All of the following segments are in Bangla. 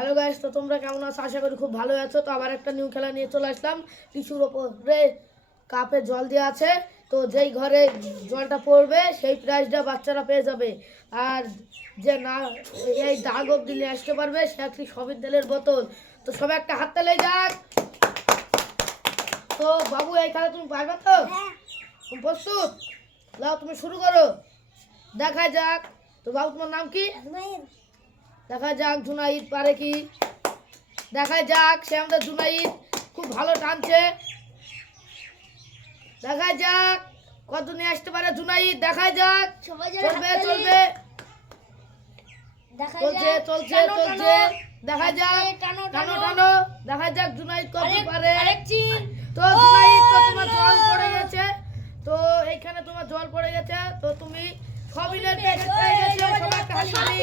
হ্যালো গাইস তো তোমরা কেমন আছো? আশা করি খুব ভালো আছো। তো আবার একটা নিউ খেলা নিয়ে চলে আসলাম। টিস্যুর ওপরে কাপে জল দেওয়া আছে। তো যেই ঘরে জলটা পড়বে সেই প্রাইজটা বাচ্চারা পেয়ে যাবে। আর যে না এই দাগ অব্দি নিয়ে আসতে পারবে সে একটি সবির তেলের বোতল। তো সবাই একটা হাত তালে যাক। তো বাবু এই খেলা তুমি পারবে তো? তুমি প্রস্তুত? লাও তুমি শুরু করো। দেখা যাক। তো বাবু তোমার নাম কি? দেখা যাক জুনাইদ পারে কি। দেখা যাক সে আমাদের জুনাইদ খুব ভালো টানছে। দেখা যাক কত নিয়ে আসতে পারে জুনাইদ। দেখা যাক চলবে চলবে। চলছে চলছে চলছে। দেখা যাক টানো টানো দেখা যাক জুনাইদ কত পারে। তো জুনাইদ তো তোমার জল পড়ে গেছে। তো এইখানে তোমার জল পড়ে গেছে। তো তুমি সবিনের প্যাকেট পেয়ে গেছো হাততালি।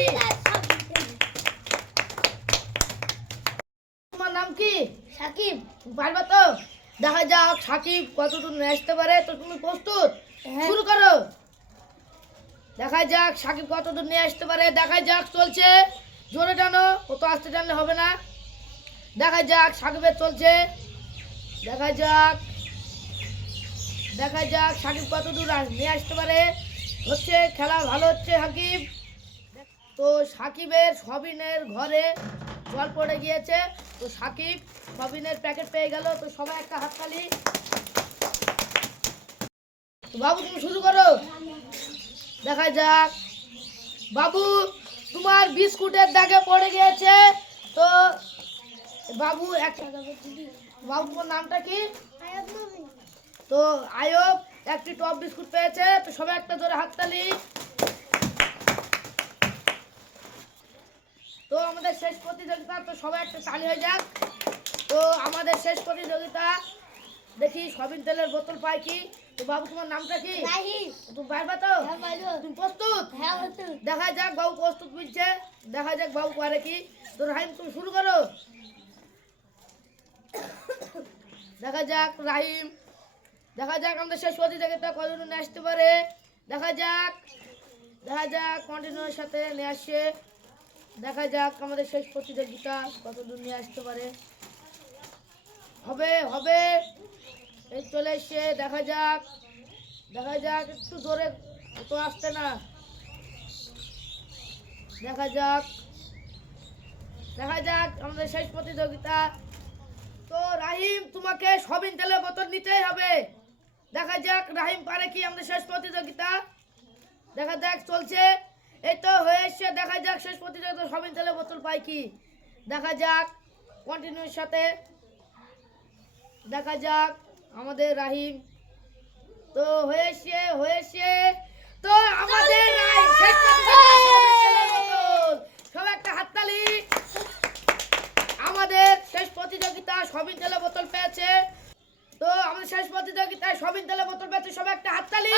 তোমার নাম কি সাকিব পারবে তো? দেখা যাক সাকিব কতদূর নিয়ে আসতে পারে। তো তুমি প্রস্তুত? হ্যাঁ। শুরু করো। দেখা যাক সাকিব কতদূর নিয়ে আসতে পারে। দেখা যাক চলছে। জোরে টানো। অত আস্তে টানলে হবে না। দেখা যাক সাকিবের চলছে। দেখা যাক। দেখা যাক সাকিব কতদূর নিয়ে আসতে পারে। হচ্ছে খেলা ভালো হচ্ছে সাকিব। তো সাকিবের সবিনের ঘরে জল পড়ে গিয়েছে। তো সাকিব সবিনের প্যাকেট পেয়ে গেল। তো সবাই একটা হাততালি তো বাবু, তুমি শুরু করো। দেখা যাক। বাবু, তোমার বিস্কুটের দাগে পড়ে গিয়েছে। তো বাবু, এক বাবু, তোমার নামটা কি? তো আয়ব একটি টপ বিস্কুট পেয়েছে। তো সবাই একটা ধরে হাততালি তো আমাদের শেষ প্রতিযোগিতা তো সবাই একটা তালি হয়ে যাক। তো আমাদের শেষ প্রতিযোগিতা দেখি সবিন তেলের বোতল পাই কি? তো বাবু তোমার নামটা কি? তুমি পারবা তো? তুমি প্রস্তুত? দেখা যাক বাবু প্রস্তুত বুঝছে দেখা যাক বাবু পারে কি। তো রাহিম তুমি শুরু করো। দেখা যাক রাহিম। দেখা যাক আমাদের শেষ প্রতিযোগিতা কতজন নিয়ে আসতে পারে। দেখা যাক। দেখা যাক কন্টিনিউর সাথে নিয়ে আসছে দেখা যাক আমাদের শেষ প্রতিযোগিতা কতদূর নিয়ে আসতে পারে। হবে হবে। এই চলে এসে দেখা যাক। দেখা যাক, একটু জোরে তো আসছে না। দেখা যাক। দেখা যাক আমাদের শেষ প্রতিযোগিতা। তো রাহিম, তোমাকে সবিন তেলের বোতল নিতেই হবে। দেখা যাক, রাহিম পারে কি আমাদের শেষ প্রতিযোগিতা। দেখা যাক, চলছে। এই তো হয়ে এসছে দেখা যাক শেষ প্রতিযোগিতা সবিন তেলের বোতল পাই কি। দেখা যাক কন্টিনিউর সাথে। দেখা যাক আমাদের রাহিম। তো হয়েছে হয়েছে তো আমাদের তেলের সবাই একটা হাততালি। আমাদের শেষ প্রতিযোগিতা সবিন তেলে বোতল পেয়েছে। তো আমাদের শেষ প্রতিযোগিতায় সবিন তেলে বোতল পেয়েছে সবাই একটা হাততালি।